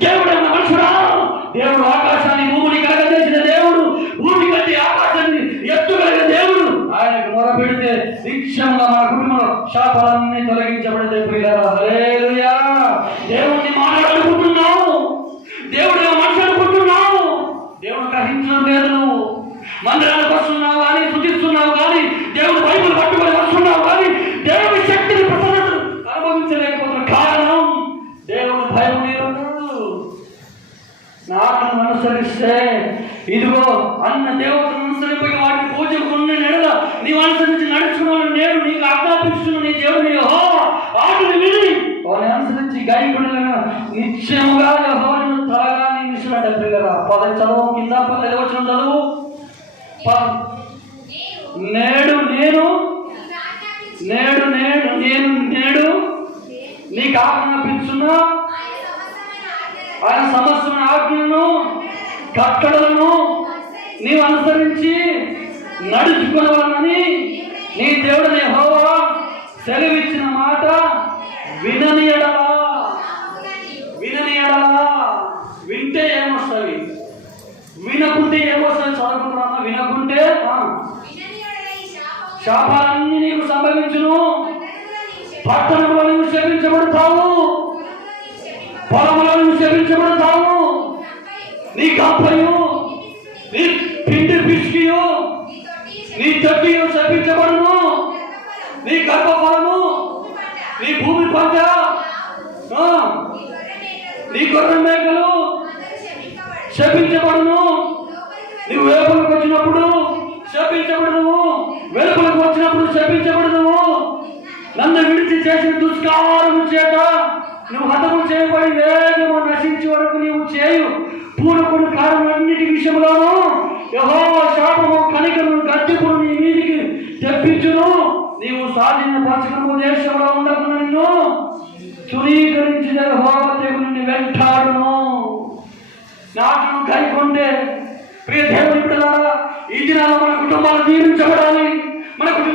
దేవుడు అన్న మనుషుడా దేవుడు ఆకాశాన్ని భూమిని కలగజేసిన దేవుడు భూమి కట్టి ఆకాశాన్ని ఎత్తుగలిగిన దేవుడు. ఆయనకు మొరపెడితే నిత్యంగా మన కుటుంబంలో శాపాలన్నీ తొలగించబడితే ప్రియులారా హల్లెలూయా. దేవుణ్ణి మానవుడు దేవుడు మనుషులు అనుకుంటున్నావు దేవుడు గ్రహించడం లేదు నువ్వు మందిరానికి నాటను అనుసరిస్తే ఇదిగో అన్న దేవతను అనుసరింపై వాటిని పూజకున్న నెడల నీవు అనుసరించి నడుచుకున్నాను నేను నీకు ఆజ్ఞాపిస్తున్న నీ దేవుడు యహో వాటిని విని వారిని అనుసరించి గైకుడులను నిత్యముగా యహోను త్వరగా నిమిషమంట పిల్లల పద చదువు కింద పద వచ్చిన చదువు. నేడు నేను నేడు నేడు నేను నేడు నీకు ఆజ్ఞాపించున్నా ఆయన సమస్యమైన ఆజ్ఞలను కట్టడలను నీవు అనుసరించి నడుచుకోవాలని నీ దేవుడు హోవా సెలవిచ్చిన మాట విననీయడలా విననీయడలా వింటే ఏమొస్తుంది? వినకుంటే ఏమొస్తుంది? చదువుకుంటున్నా వినకుంటే శాపాలన్నీ నీకు సంభవించును. పట్టణంలో నీవు శపించబడతావు. పొలంలో నువ్వు నీ కంపెనీ నీ పిండి పిసికియు నీ తొట్టియు శపించబడును నీ గర్భఫలము నీ భూమి పంట నీ గొర్రె మేకలు శపించబడును నీవు వేపులకు వచ్చినప్పుడు శపించబడును వెలుపులకు వచ్చినప్పుడు శపించబడును నన్ను విడిచి చేసిన దుష్కారం చేత నువ్వు హతము చేయబడి చేయు. పూర్వకుడు కారణమన్నిటి విషయంలోనూ యహో శాపము కణికలను గద్దెపుడు నీ మీదికి తెప్పించును. నీవు సాధిన పచ్చకము దేశంలో ఉండకుండా నిన్ను తురీకరించిన యెహోవా వెంటాడును. నాటును కైకొంటే ప్రియ దేవుని బిడ్డలారా ఈ మన కుటుంబాలు దీవించబడాలి. మన కుటుంబ